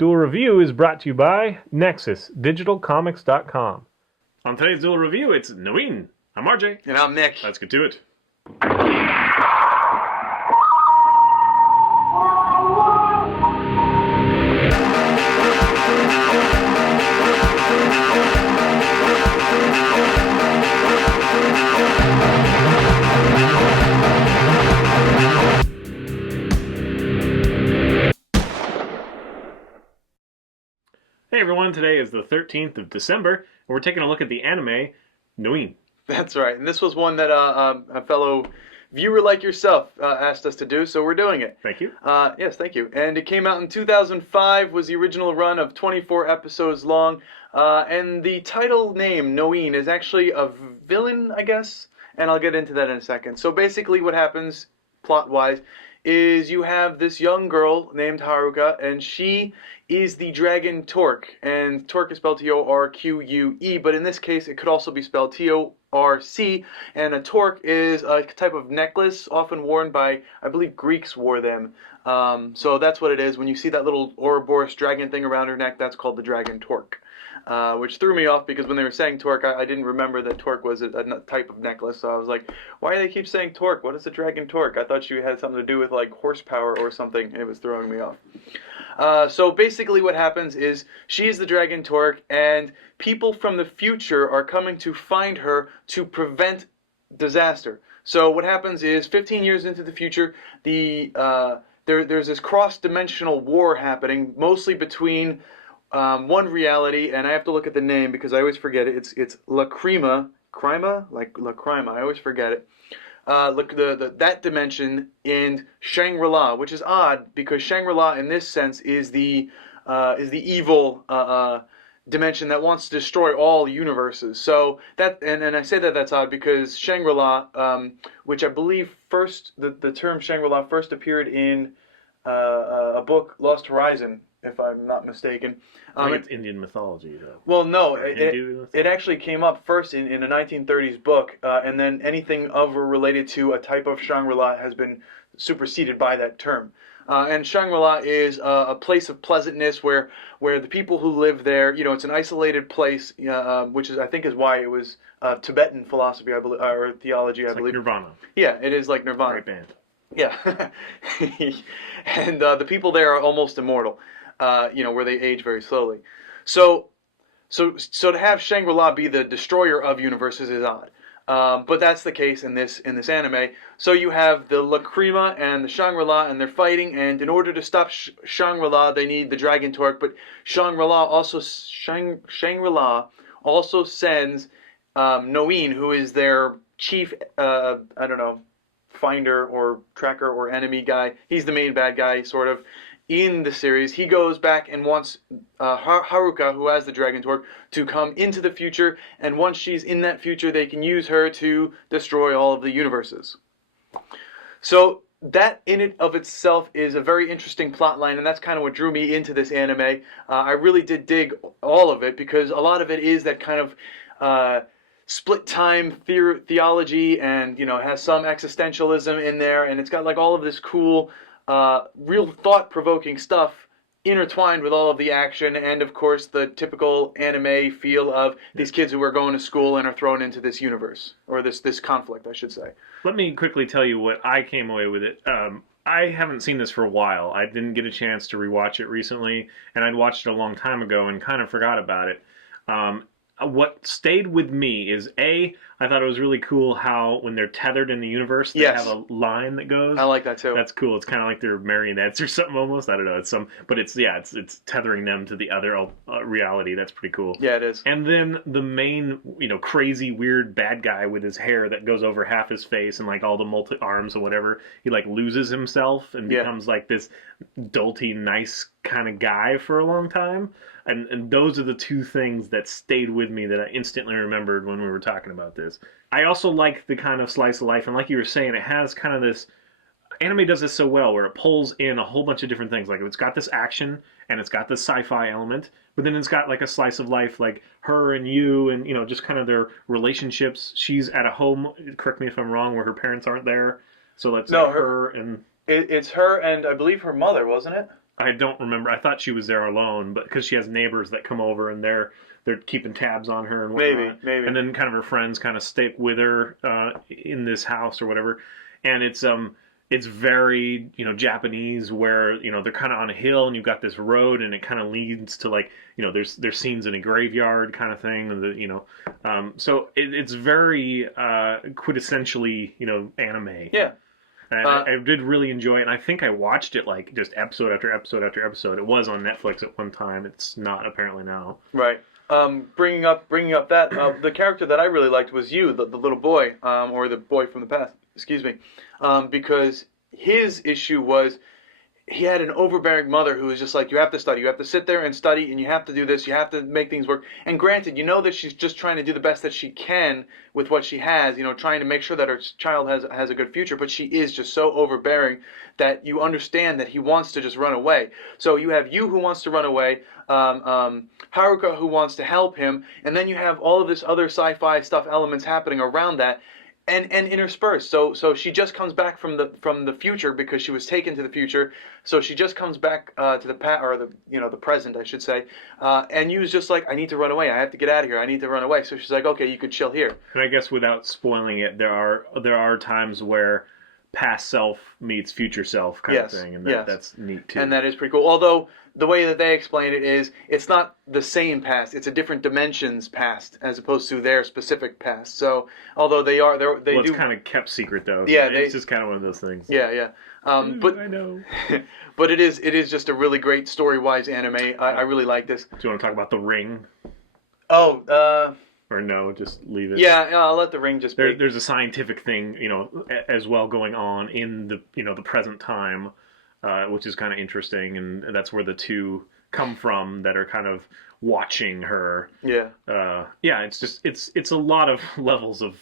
Duel Review is brought to you by NexusDigitalComics.com. On today's Duel Review, it's Noein. I'm RJ. And I'm Nick. Let's get to it. Hey everyone, today is the 13th of December, and we're taking a look at the anime Noein. That's right, and this was one that a fellow viewer like yourself asked us to do, so we're doing it. Thank you. Yes, thank you. And it came out in 2005, was the original run of 24 episodes long, and the title name, Noein, is actually a villain, I guess, and I'll get into that in a second. So basically what happens, plot-wise, is you have this young girl named Haruka, and she is the dragon Torque, and Torque is spelled T-O-R-Q-U-E, but in this case it could also be spelled T-O-R-C, and a Torque is a type of necklace often worn by, I believe Greeks wore them, so that's what it is. When you see that little Ouroboros dragon thing around her neck, that's called the dragon Torque. Which threw me off because when they were saying Torque, I didn't remember that Torque was a type of necklace. So I was like, why do they keep saying Torque? What is the dragon Torque? I thought she had something to do with like horsepower or something. It was throwing me off. So basically what happens is she is the dragon Torque, and people from the future are coming to find her to prevent disaster. So what happens is 15 years into the future, there's this cross-dimensional war happening, mostly between one reality, and I have to look at the name because I always forget it. It's Lacrima, like Lacrima. I always forget it. That dimension in Shangri-La, which is odd because Shangri-La in this sense is the evil dimension that wants to destroy all universes. So that and I say that that's odd because Shangri-La, which I believe first the term Shangri-La first appeared in a book, Lost Horizon, if I'm not mistaken. I think it's Indian mythology, though. Well, no, it actually came up first in a 1930s book, and then anything related to a type of Shangri-La has been superseded by that term. And Shangri-La is a place of pleasantness where the people who live there, it's an isolated place, which is I think is why it was Tibetan philosophy, I believe, or theology, I believe. Like Nirvana. Yeah, it is like Nirvana. Great band. Yeah, and the people there are almost immortal. Where they age very slowly. So to have Shangri-La be the destroyer of universes is odd. But that's the case in this anime. So you have the Lacrima and the Shangri-La, and they're fighting. And in order to stop Shangri-La, they need the Dragon Torque. But Shangri-La also sends Noein, who is their chief, finder or tracker or enemy guy. He's the main bad guy, sort of. In the series, he goes back and wants Haruka, who has the Dragon Torque, to come into the future, and once she's in that future, they can use her to destroy all of the universes. So that in and of itself is a very interesting plot line, and that's kind of what drew me into this anime. I really did dig all of it, because a lot of it is that kind of split time theology, and has some existentialism in there, and it's got like all of this cool real thought-provoking stuff intertwined with all of the action, and of course the typical anime feel of these kids who are going to school and are thrown into this universe, or this conflict, I should say. Let me quickly tell you what I came away with it. I haven't seen this for a while. I didn't get a chance to rewatch it recently, and I'd watched it a long time ago and kind of forgot about it. What stayed with me is I thought it was really cool how when they're tethered in the universe, they have a line that goes. I like that too. That's cool. It's kind of like they're marionettes or something almost. I don't know. It's tethering them to the other reality. That's pretty cool. Yeah, it is. And then the main, crazy weird bad guy with his hair that goes over half his face and like all the multi arms or whatever, he like loses himself and becomes like this adulty nice kind of guy for a long time. And those are the two things that stayed with me that I instantly remembered when we were talking about this. I also like the kind of slice of life, and like you were saying, it has kind of this... Anime does this so well, where it pulls in a whole bunch of different things. Like, it's got this action, and it's got this sci-fi element, but then it's got like a slice of life, like her and you, and, just kind of their relationships. She's at a home, correct me if I'm wrong, where her parents aren't there. So that's her and... It's her and I believe her mother, wasn't it? I don't remember. I thought she was there alone, but because she has neighbors that come over and they're keeping tabs on her and whatnot. Maybe. And then kind of her friends kind of stay with her in this house or whatever. And it's very, Japanese, where, they're kind of on a hill and you've got this road and it kind of leads to, like, there's scenes in a graveyard kind of thing. And so it's very quintessentially, anime. Yeah. And I did really enjoy it, and I think I watched it like just episode after episode after episode. It was on Netflix at one time. It's not apparently now. Right. Bringing up that the character that I really liked was you, the little boy, or the boy from the past. Excuse me, because his issue was he had an overbearing mother who was just like, you have to study, you have to sit there and study, and you have to do this, you have to make things work. And granted, that she's just trying to do the best that she can with what she has, trying to make sure that her child has a good future, but she is just so overbearing that you understand that he wants to just run away. So you have you who wants to run away, Haruka who wants to help him, and then you have all of this other sci-fi stuff elements happening around that. And interspersed. So she just comes back from the future because she was taken to the future. So she just comes back to the the present, I should say. And Yu's just like, I need to run away. I have to get out of here. I need to run away. So she's like, okay, you could chill here. And I guess without spoiling it, there are times where past self meets future self kind of thing, and that's neat too. And that is pretty cool. Although the way that they explain it is, it's not the same past; it's a different dimensions past, as opposed to their specific past. So, although they do, it's kind of kept secret though. Yeah, it's just kind of one of those things. Yeah. But I know. But it is just a really great story-wise anime. I really like this. Do you want to talk about The Ring? Oh, or no, just leave it. Yeah, I'll let The Ring just be. There's a scientific thing, as well going on in the the present time, which is kind of interesting, and that's where the two come from that are kind of watching her. Yeah. It's a lot of levels of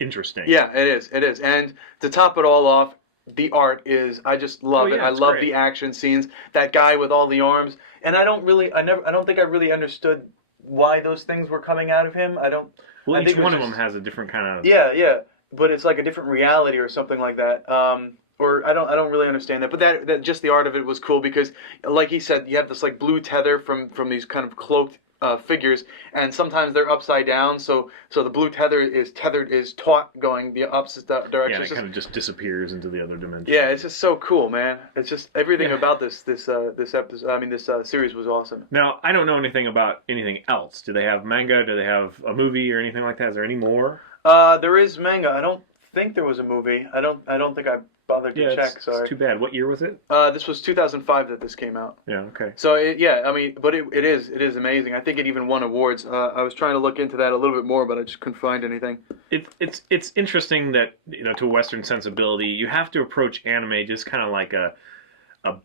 interesting. Yeah, it is, and to top it all off, the art is, I just love it. I love the action scenes. That guy with all the arms, and I don't think I really understood why those things were coming out of him. Well, each one of them has a different kind of... Yeah, but it's like a different reality or something like that. Or I don't really understand that. But that just the art of it was cool because, like he said, you have this like blue tether from these kind of cloaked figures, and sometimes they're upside down. So the blue tether is taut going the opposite direction. Yeah, it kind of just disappears into the other dimension. Yeah, it's just so cool, man. It's just everything about this episode. I mean, this series was awesome. Now, I don't know anything about anything else. Do they have manga? Do they have a movie or anything like that? Is there any more? There is manga. I don't think there was a movie. I don't think I bothered to check. Sorry. It's too bad. What year was it? This was 2005 that this came out. Yeah. Okay. So but it is amazing. I think it even won awards. I was trying to look into that a little bit more, but I just couldn't find anything. It's interesting that to a Western sensibility, you have to approach anime just kind of like a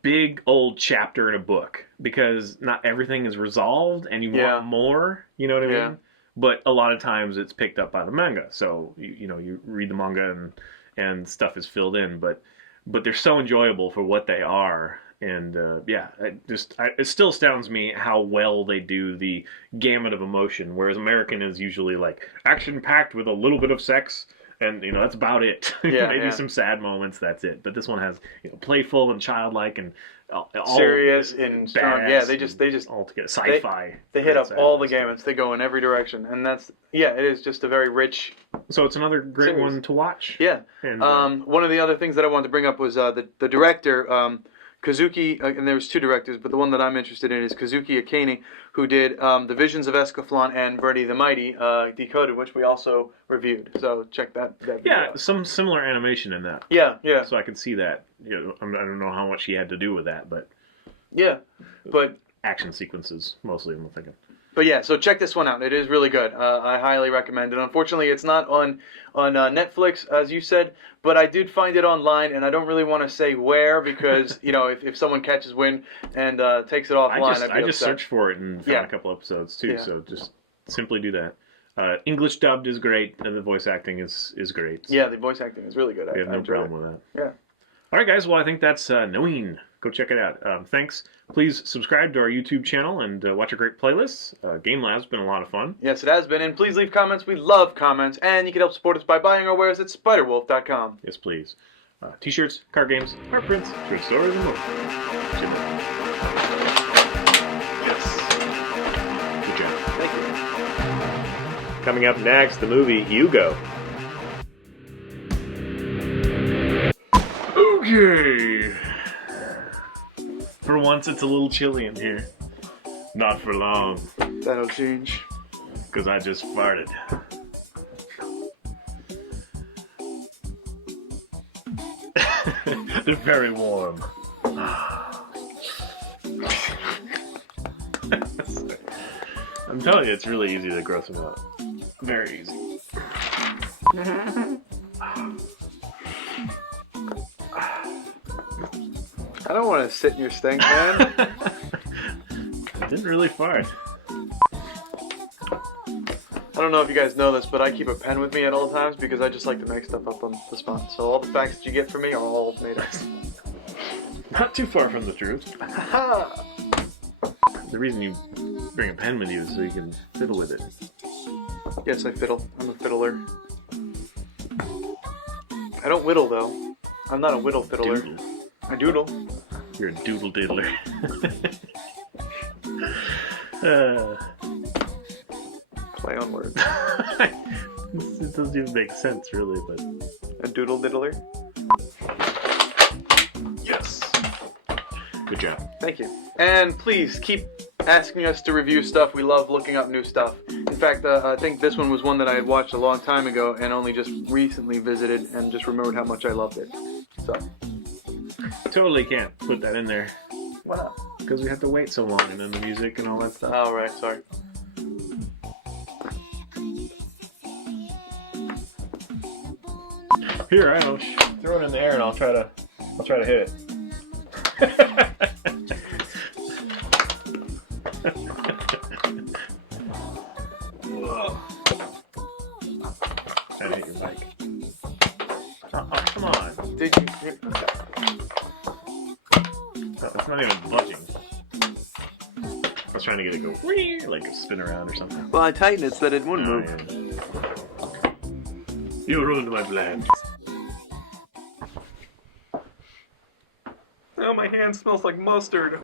big old chapter in a book, because not everything is resolved and you want more. You know what I mean? But a lot of times it's picked up by the manga, so you read the manga and stuff is filled in. But they're so enjoyable for what they are, and it still astounds me how well they do the gamut of emotion. Whereas American is usually like action packed with a little bit of sex, and that's about it. Maybe some sad moments. That's it. But this one has playful and childlike and all serious and strong. Yeah, they just all together. Sci-fi. They hit up all the gamuts. They go in every direction, and it is just a very rich. So it's another great series. One to watch. Yeah. And one of the other things that I wanted to bring up was the director. Kazuki, and there's two directors, but the one that I'm interested in is Kazuki Akane, who did The Visions of Escaflowne and Bernie the Mighty, Decoded, which we also reviewed. So check that video out. Some similar animation in that. Yeah. So I can see that. I don't know how much he had to do with that, but... Yeah, but... Action sequences, mostly, I'm thinking. But yeah, so check this one out. It is really good. I highly recommend it. Unfortunately, it's not on Netflix, as you said, but I did find it online, and I don't really want to say where because if someone catches wind and takes it offline, I just searched for it and found a couple episodes too. Yeah. So just simply do that. English dubbed is great, and the voice acting is great. So yeah, the voice acting is really good. We have no problem with that. Yeah. All right, guys. Well, I think that's Noein. Go check it out. Thanks. Please subscribe to our YouTube channel and watch our great playlists. Game Lab's been a lot of fun. Yes, it has been. And please leave comments. We love comments. And you can help support us by buying our wares at spiderwolf.com. Yes, please. T-shirts, card games, art prints, short stories, and more. Coming up next, the movie Hugo. Okay. For once, it's a little chilly in here. Not for long, That'll change. because I just farted. They're very warm. I'm telling you, it's really easy to gross them out. Very easy. I don't want to sit in your stink, man. I didn't really fart. I don't know if you guys know this, but I keep a pen with me at all times because I just like to make stuff up on the spot. So all the facts that you get from me are all made up. Not too far from the truth. The reason you bring a pen with you is so you can fiddle with it. Yes, I fiddle. I'm a fiddler. I don't whittle, though. I'm not a whittle fiddler. Doodle. I doodle. You're a doodle diddler. Play on words. It doesn't even make sense, really, but... A doodle diddler. Yes. Good job. Thank you. And please keep asking us to review stuff. We love looking up new stuff. In fact, I think this one was one that I had watched a long time ago and only just recently visited and just remembered how much I loved it. So. Totally can't put that in there. Why not? Because we have to wait so long, and then the music and all that stuff. Oh, right. Sorry. Here, I know. Throw it in the air, and I'll try to hit it. I hit your mic. Oh, come on. Did you? It's not even budging. I was trying to get it to go wee, like spin around or something. Well, I tightened it so that it wouldn't move. Yeah. You ruined my plan. Oh, my hand smells like mustard.